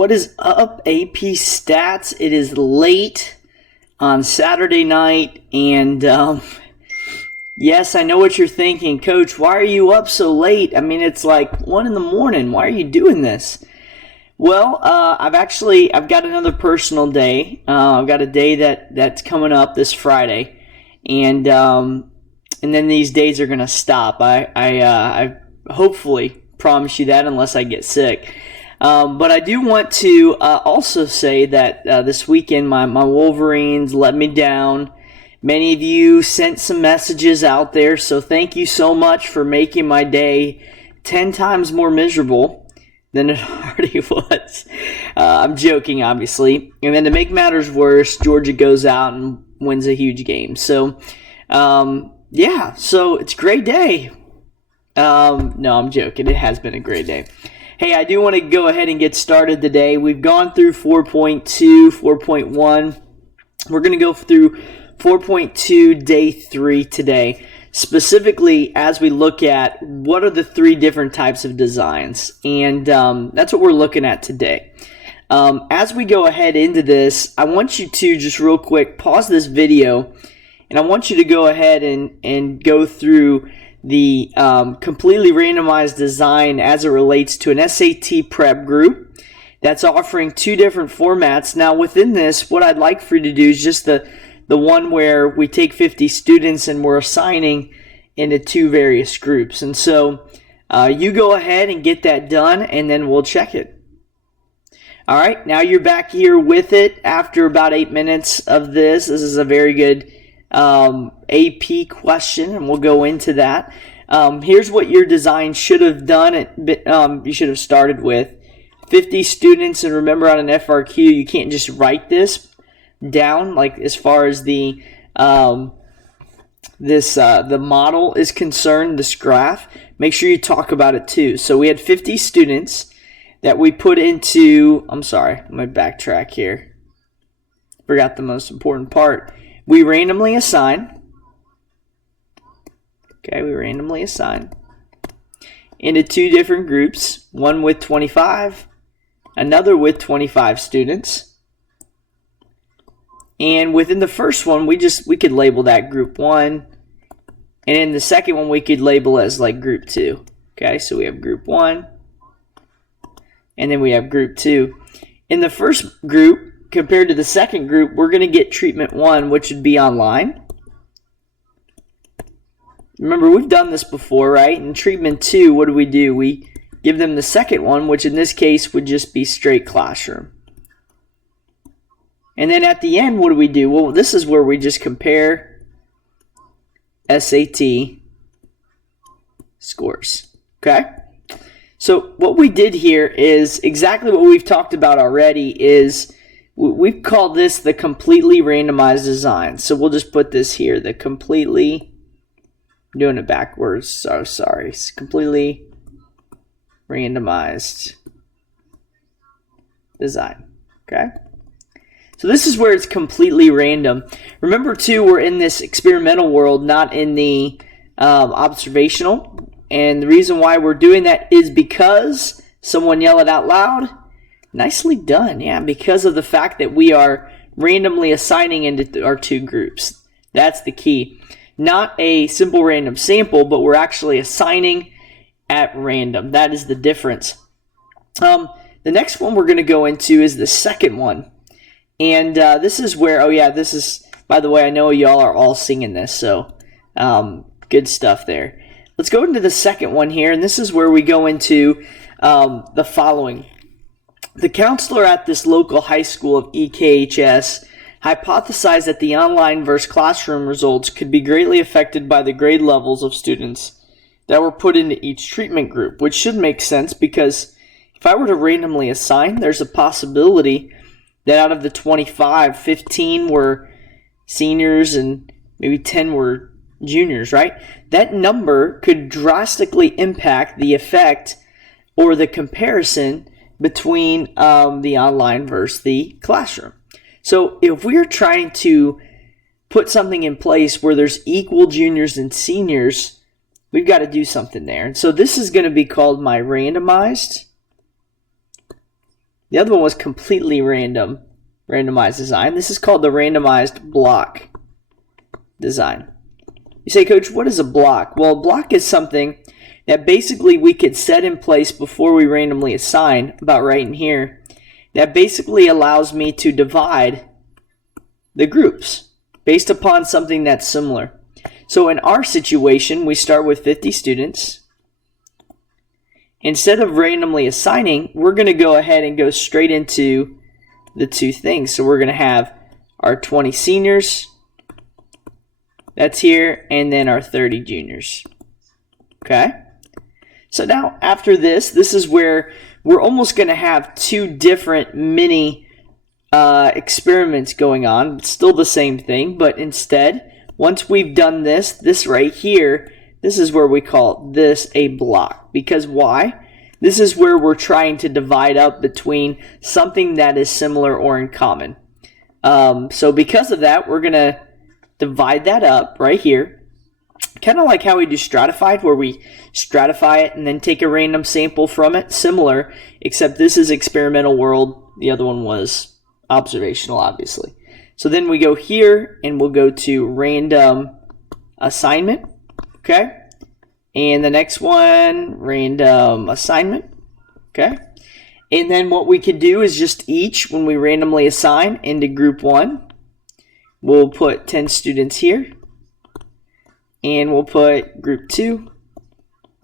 What is up, AP Stats? It is late on Saturday night, and yes, I know what you're thinking. Coach, why are you up so late? I mean, it's like 1 in the morning. Why are you doing this? Well, I've got another personal day. I've got a day that's coming up this Friday, and then these days are gonna stop. I hopefully promise you that, unless I get sick. But I do want to also say that this weekend my Wolverines let me down. Many of you sent some messages out there, so thank you so much for making my day 10 times more miserable than it already was. I'm joking, obviously. And then to make matters worse, Georgia goes out and wins a huge game. So, yeah, so it's a great day. No, I'm joking. It has been a great day. Hey, I do want to go ahead and get started today. We've gone through 4.2, 4.1. We're going to go through 4.2 day 3 today, specifically as we look at what are the 3 different types of designs. And that's what we're looking at today. As we go ahead into this, I want you to just real quick pause this video, and I want you to go ahead and go through the completely randomized design as it relates to an SAT prep group that's offering 2 different formats. Now within this, what I'd like for you to do is just the one where we take 50 students and we're assigning into 2 various groups. And so you go ahead and get that done, and then we'll check it. All right, now you're back here with it after about 8 minutes of this. This is a very good AP question, and we'll go into that. Here's what your design should have done. You should have started with 50 students, and remember on an FRQ, you can't just write this down, like as far as the model is concerned, this graph. Make sure you talk about it too. So we had 50 students that we put into, I'm sorry, let me backtrack here. Forgot the most important part. We randomly assign. Okay, we randomly assign into 2 different groups, one with 25, another with 25 students. And within the first one, we could label that group 1, and in the second one we could label as like group 2. Okay, so we have group 1, and then we have group 2. In the first group, compared to the second group, we're going to get treatment 1, which would be online. Remember, we've done this before, right? In treatment 2, what do? We give them the second one, which in this case would just be straight classroom. And then at the end, what do? Well, this is where we just compare SAT scores. Okay? So what we did here is exactly what we've talked about already. Is we've called this the completely randomized design. So we'll just put this here, the completely, I'm doing it backwards, so sorry. It's completely randomized design, okay? So this is where it's completely random. Remember too, we're in this experimental world, not in the observational. And the reason why we're doing that is because, someone yell it out loud, nicely done. Yeah, because of the fact that we are randomly assigning into our 2 groups. That's the key. Not a simple random sample, but we're actually assigning at random. That is the difference. The next one we're going to go into is the second one. And this is where, this is, by the way, I know y'all are all singing this, so good stuff there. Let's go into the second one here, and this is where we go into the following. The counselor at this local high school of EKHS hypothesized that the online versus classroom results could be greatly affected by the grade levels of students that were put into each treatment group, which should make sense because if I were to randomly assign, there's a possibility that out of the 25, 15 were seniors and maybe 10 were juniors, right? That number could drastically impact the effect or the comparison between the online versus the classroom. So if we're trying to put something in place where there's equal juniors and seniors, we've got to do something there. And so this is going to be called my randomized The other one was completely randomized design. This is called the randomized block design. You say, Coach, what is a block? Well, a block is something that basically we could set in place before we randomly assign, about right in here, that basically allows me to divide the groups based upon something that's similar. So in our situation, we start with 50 students. Instead of randomly assigning, we're going to go ahead and go straight into the two things. So we're going to have our 20 seniors, that's here, and then our 30 juniors. Okay? So now after this is where we're almost going to have two different mini experiments going on. It's still the same thing, but instead, once we've done this right here, this is where we call this a block. Because why? This is where we're trying to divide up between something that is similar or in common. So because of that, we're going to divide that up right here. Kind of like how we do stratified, where we stratify it and then take a random sample from it. Similar, except this is experimental world. The other one was observational, obviously. So then we go here and we'll go to random assignment. Okay. And the next one, random assignment. Okay. And then what we could do is just each, when we randomly assign into group 1, we'll put 10 students here. And we'll put group 2,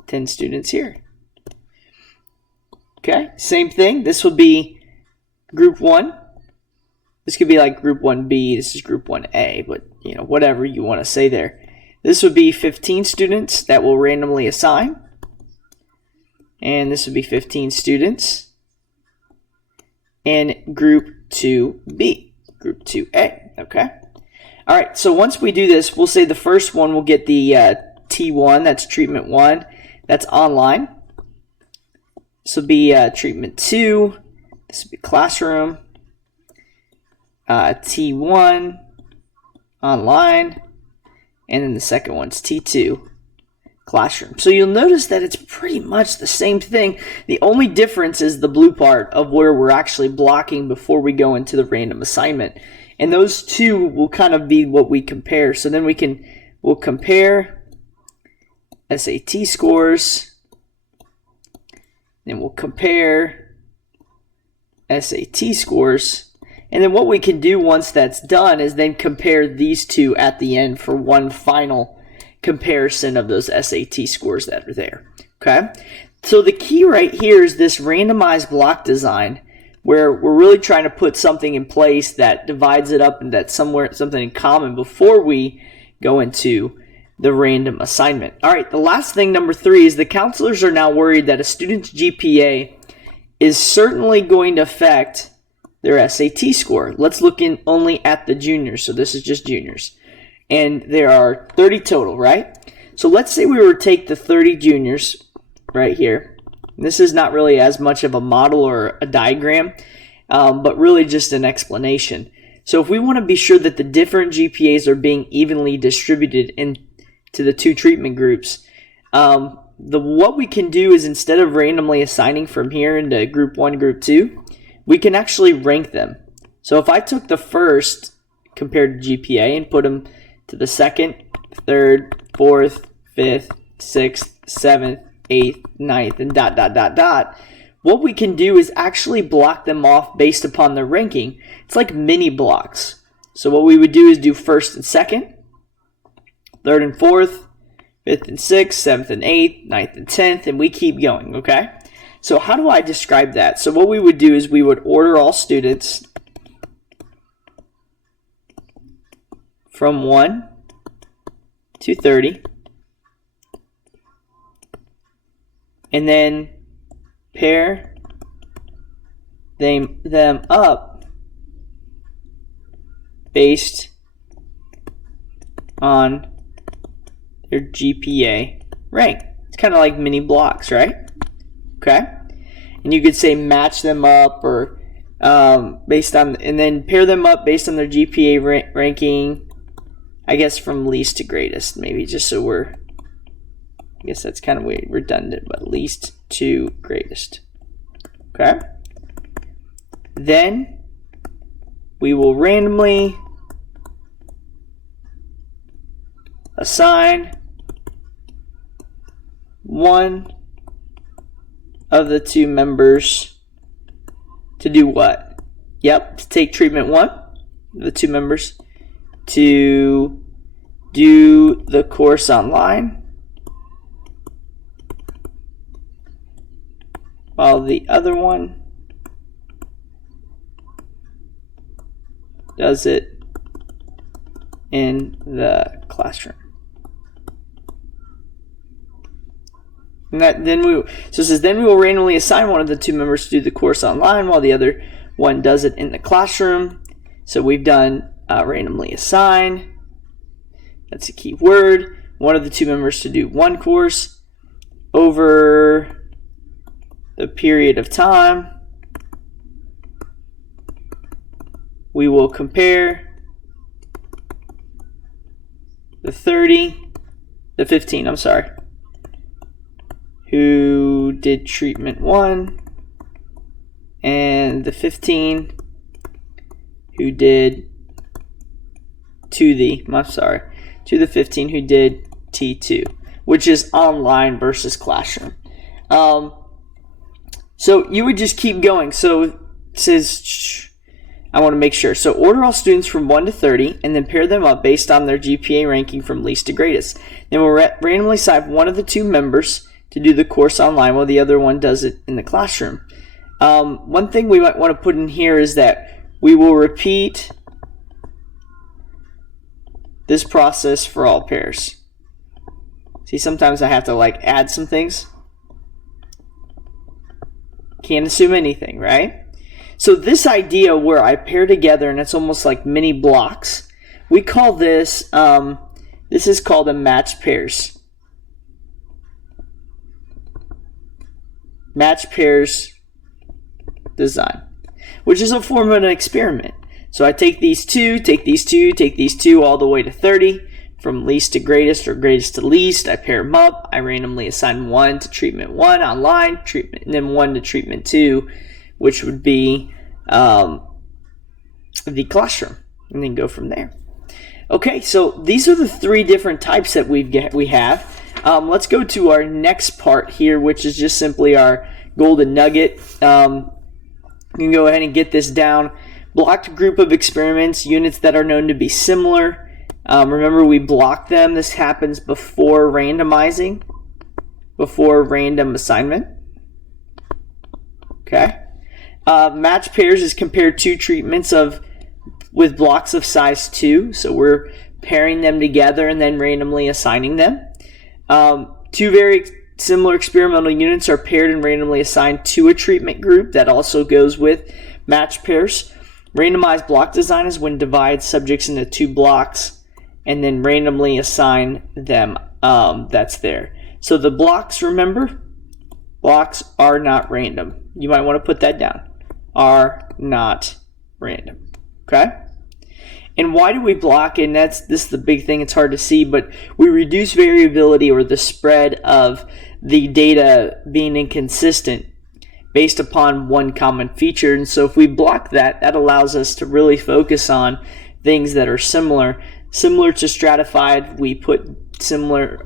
10 students here. Okay. Same thing. This will be group 1. This could be like group 1B. This is group 1A, but whatever you want to say there. This would be 15 students that we'll randomly assign. And this would be 15 students in group 2B, group 2A, okay? All right, so once we do this, we'll say the first one will get the T1, that's treatment 1, that's online. This will be treatment 2, this will be classroom, T1, online, and then the second one's T2, classroom. So you'll notice that it's pretty much the same thing. The only difference is the blue part of where we're actually blocking before we go into the random assignment. And those two will kind of be what we compare. So then we'll compare SAT scores, then we'll compare SAT scores. And then what we can do once that's done is then compare these two at the end for one final comparison of those SAT scores that are there. Okay? So the key right here is this randomized block design, where we're really trying to put something in place that divides it up and that's something in common before we go into the random assignment. All right, the last thing, number 3, is the counselors are now worried that a student's GPA is certainly going to affect their SAT score. Let's look in only at the juniors. So this is just juniors. And there are 30 total, right? So let's say we were to take the 30 juniors right here. This is not really as much of a model or a diagram, but really just an explanation. So if we want to be sure that the different GPAs are being evenly distributed into the two treatment groups, what we can do is, instead of randomly assigning from here into group 1, group 2, we can actually rank them. So if I took the first compared to GPA and put them to the second, third, fourth, fifth, sixth, seventh, 8th, 9th, and ... What we can do is actually block them off based upon their ranking. It's like mini blocks. So what we would do is do first and second, third and fourth, fifth and sixth, seventh and eighth, 9th and 10th, and we keep going, okay? So how do I describe that? So what we would do is we would order all students from 1 to 30, and then pair them up based on their GPA rank. It's kind of like mini blocks, right? Okay, and you could say match them up, or based on, and then pair them up based on their GPA ranking, I guess from least to greatest, maybe, just so I guess that's kind of redundant, but least to greatest. Okay, Then we will randomly assign one of the two members to do what? Yep, to take treatment 1, the two members, to do the course online, while the other one does it in the classroom. And then we will randomly assign one of the two members to do the course online while the other one does it in the classroom. So we've done randomly assign. That's a key word. One of the two members to do one course over the period of time. We will compare the 15, who did treatment 1, and the 15 who did to the 15 who did T2, which is online versus classroom. So you would just keep going. So it says, I want to make sure. So order all students from 1 to 30 and then pair them up based on their GPA ranking from least to greatest. Then we'll randomly assign one of the two members to do the course online while the other one does it in the classroom. One thing we might want to put in here is that we will repeat this process for all pairs. See, sometimes I have to add some things. Can't assume anything, right? So this idea where I pair together and it's almost like mini blocks, we call this, this is called a match pairs. Match pairs design, which is a form of an experiment. So I take these two, take these two all the way to 30, from least to greatest or greatest to least. I pair them up. I randomly assign one to treatment 1 online, and then one to treatment 2, which would be the classroom, and then go from there. Okay, so these are the 3 different types that we have. Let's go to our next part here, which is just simply our golden nugget. You can go ahead and get this down. Blocked group of experiments, units that are known to be similar. Remember, we block them. This happens before randomizing, before random assignment. Okay. Match pairs is compare 2 treatments with blocks of size 2. So we're pairing them together and then randomly assigning them. 2 very similar experimental units are paired and randomly assigned to a treatment group. That also goes with match pairs. Randomized block design is when divide subjects into 2 blocks and then randomly assign them. That's there. So the blocks, remember, blocks are not random. You might want to put that down. Are not random. Okay? And why do we block? And this is the big thing. It's hard to see, but we reduce variability or the spread of the data being inconsistent based upon one common feature. And so if we block that, that allows us to really focus on things that are similar. Similar to stratified, we put similar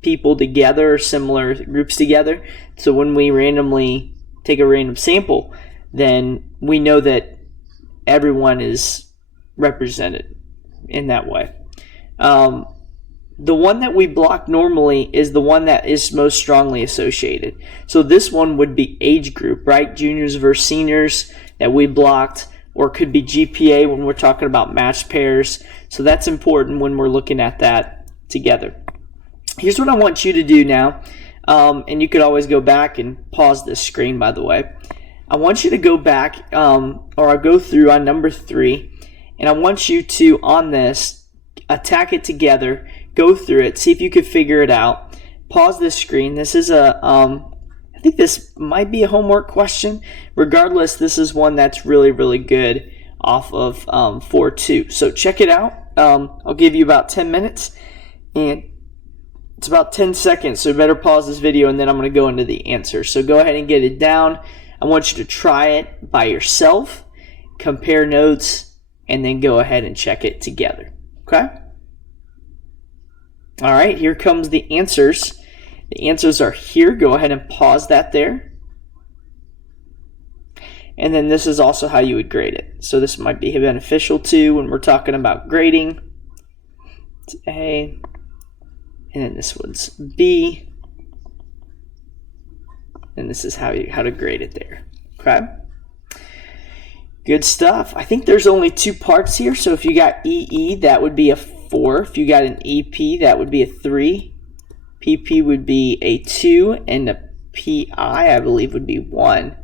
people together, similar groups together. So when we randomly take a random sample, then we know that everyone is represented in that way. The one that we block normally is the one that is most strongly associated. So this one would be age group, right? Juniors versus seniors that we blocked, or could be GPA when we're talking about matched pairs. So that's important when we're looking at that together. Here's what I want you to do now, and you could always go back and pause this screen, by the way. I want you to go back, or I'll go through on number 3, and I want you to, on this, attack it together, go through it, see if you could figure it out. Pause this screen. This is I think this might be a homework question. Regardless, this is one that's really, really good off of 4.2. So check it out. I'll give you about 10 minutes, and it's about 10 seconds, so better pause this video, and then I'm going to go into the answer. So go ahead and get it down. I want you to try it by yourself, compare notes, and then go ahead and check it together. Okay? All right, here comes the answers. The answers are here. Go ahead and pause that there. And then this is also how you would grade it. So this might be beneficial too when we're talking about grading. It's A, and then this one's B. And this is how to grade it there. Okay? Good stuff. I think there's only 2 parts here. So if you got EE, that would be a 4. If you got an EP, that would be a 3. PP would be a 2. And a PI, I believe, would be 1.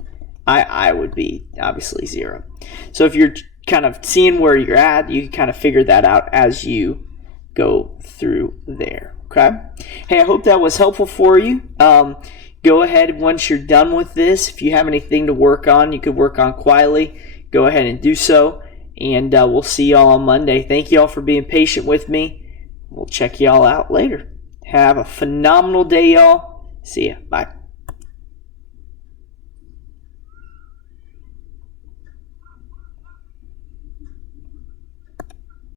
II would be obviously 0. So if you're kind of seeing where you're at, you can kind of figure that out as you go through there. Okay? Hey, I hope that was helpful for you. Go ahead, once you're done with this, if you have anything to work on, you could work on quietly, go ahead and do so. And we'll see y'all on Monday. Thank y'all for being patient with me. We'll check y'all out later. Have a phenomenal day, y'all. See ya. Bye.